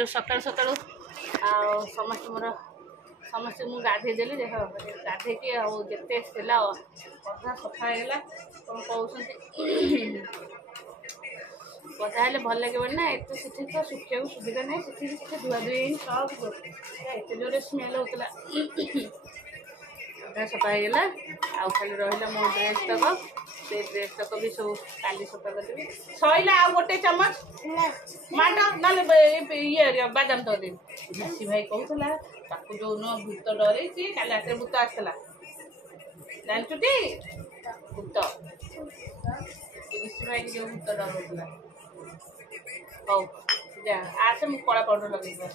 उठिलु सकाल सकाल समस्त मोर समस्त मुझे गाधेदेली देख गाधेक आते अधा सफा होगा कौन कहते गधा हेल्ले भल लगे ना एत से तो सुखा सुविधा ना से धुआ धुई सब एत जोर स्मेल होता अधा सफा होगा आउ खाली रहा मो ड्रेस तक से ड्रेस तक भी सब काली सफा कर सैला आ गोटे चमच माड ना ये बादाम तो दे ऋषि भाई कहला जो न भूत डरे काली रात भूत आसला जानचुटी भूत ऋषि भाई जो भूत डर होता हौ जा आसे मु कला पाउडर लगे बस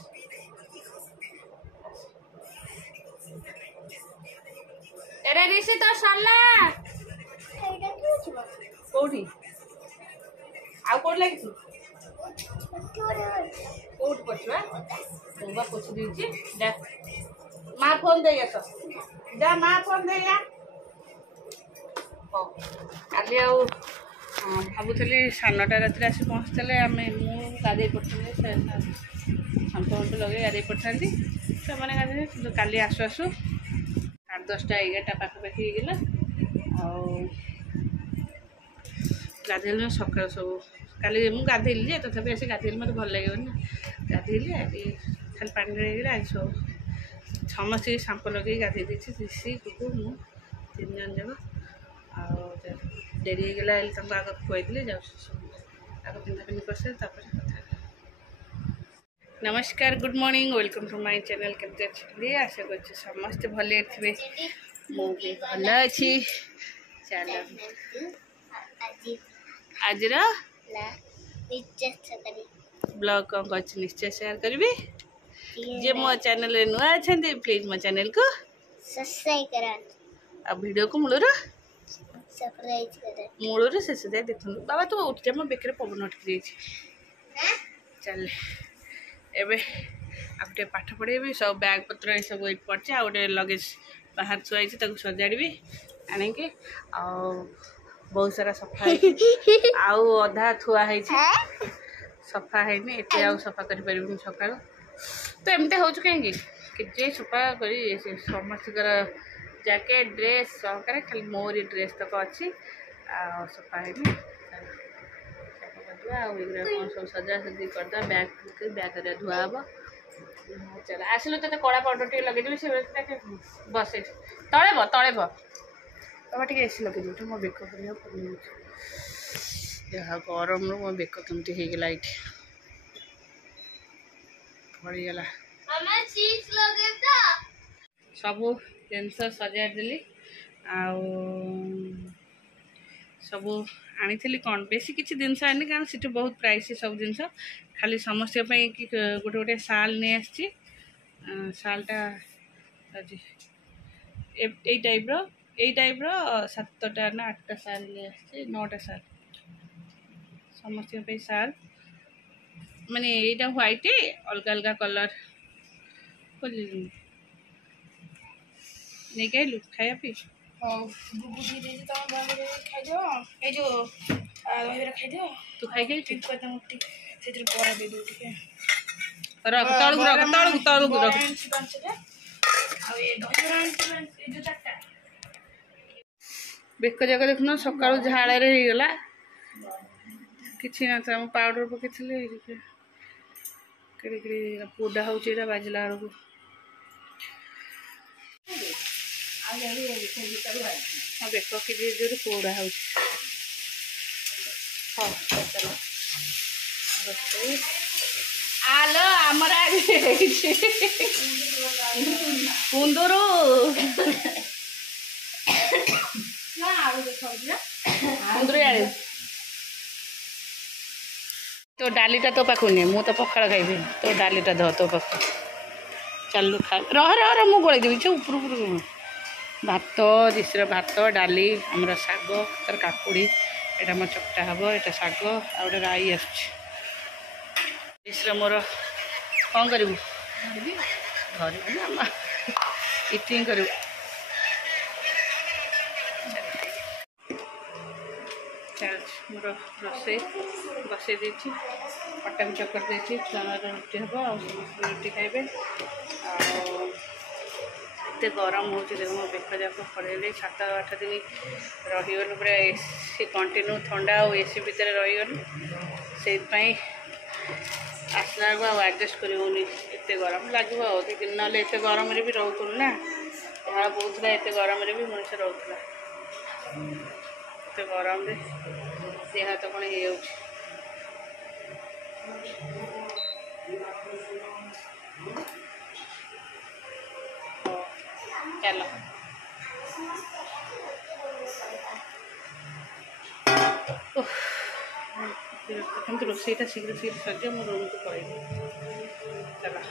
अरे ऋषि तो सरला कौटी आउ कौन लगी कौट पछुआ तुम पोछ दीजिए जा माँ फोन दे जा माँ फोन दे काली भावुली सानटा रात आसी पहुँचते आम गाधे पड़ते शांत लगे गाधे पड़ता से गाधे काली आसु आसु 10टा 11टा पाखापाखि होगा गाधेल सकाल सब काली मुझे गाधेली तथापि आसी गाधेली मत भल लगे ना गाधेली खाली पानी रहेगा आज सब समस्त सांप लगे गाधे दी ऋषि कुकु मु 3 जन जाक डेरी होगा आग खुआई जाऊ आग पिंधा पिंधि कर नमस्कार good morning welcome to my channel केमती अच्छे आशा कर समस्ते भले थे मुझे भल अच्छी चलो आज ब्लॉग कौन कर निश्चय शेयर करी जे मो चैनल नुआ अच्छा प्लीज मो चैनल को सब्सक्राइब करा आ वीडियो को मूलर शेष जाए देखो बाबा तू उठ जा मो बेकर पवन उठी चल एबे आपटे पाठ पढ़ेबी सब बैग पत्र सब ये पड़े आ गए लगेज बाहर थुआई सजाड़ी आणिके बहुत सारा सफा आउ अधा थुआ है सफा है एते आउ सफा कर पारिबनी सका तो एमती हो कहीं कि सफा कर समस्त जैकेट ड्रेस सहकार खाली मोरी ड्रेस तक अच्छी सफा है कौन सब सजा सजी करदे बैग बैग धुआ हम चल आसिलु तो कड़ा पाउडर टे लगे बस तले तले बाबा टे एसी लगे मो बेक गरम मो बेक कमती होगला ये पड़गला सब जिनस सजाड़ी सब आनी कौन बेसी किसी जिनस आनी कारण से बहुत प्राइस सब जिनस खाली समस्त कि गोटे गोटे साल नहीं आसी सालटा यही टाइप रो 7टा ना 8टा साल नहीं आसी 9टा साल समस्त साल माने यहाँ व्हाइट अलग अलग कलर नहीं कहलु खाया पी तू खाई रख तलू रख तलू तलू रख बेक जाक देखुन सका झाड़े होगला कि पाउडर पकई पोड़ा हो बाजला बेलू हाँ बेक कि जोर पोड़ा हो आलो आमर कुंदूर कुंदूर आड़े तो डालीटा तो पाखु नहीं मु तो पखाड़ खाइबी तो डालीटा ध तो पाख चलू खा रह रह रह मुझे गोल देवी ऊपर भात दिशर भात डाली आमर शाग तर काकुड़ी एटा मोर चकटा हम एटा शाग आगे राई आसर मोर कौन करूँ धरना इटिंग करूँ चल मोर रोसे बसई देती अटा भी चकर देती चनार रुटी हम आ रुटी खाइबे आते गरम हो देख मो बेक जाक पड़े 7-8 दिन रहीगल पूरा एसी कंटिन्यू ठंडा और एसी भितर रहीगल से आसला को आडजस्ट करूनी एत गरम लगे दी दिन ना एत गरम भी रोलु ना यहाँ बहुत एत गरम भी मनुष्य रोला एत गरम देह हाथ कौन हो चल रोसईटा शीघ्र शीघ्र सर मो रूम को पड़े चला।